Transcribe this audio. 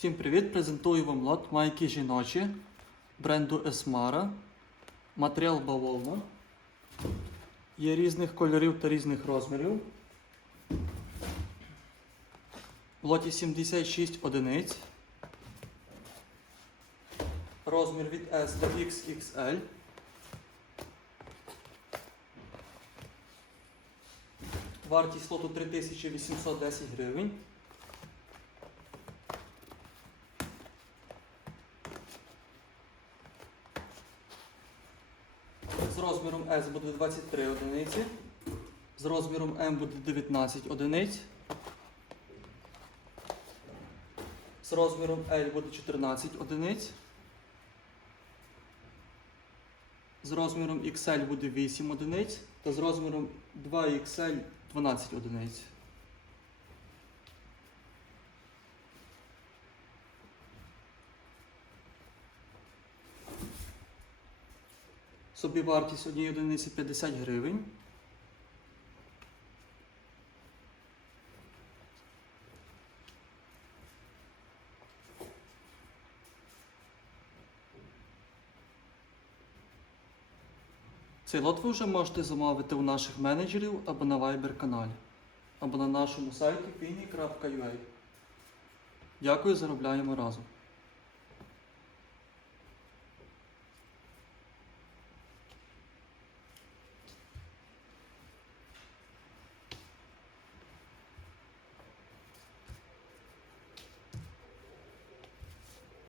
Всім привіт! Презентую вам лот майки жіночі бренду Esmara. Матеріал бавовна. Є різних кольорів та різних розмірів. В лоті 76 одиниць. Розмір від S до XXL. Вартість лоту 3810 гривень. Розміром S буде 23 одиниці. З розміром M буде 19 одиниць. З розміром L буде 14 одиниць. З розміром XL буде 8 одиниць. Та з розміром 2XL 12 одиниць. Собівартість однієї одиниці 50 гривень. Цей лот ви вже можете замовити у наших менеджерів або на Viber каналі, або на нашому сайті pini.ua. Дякую, заробляємо разом.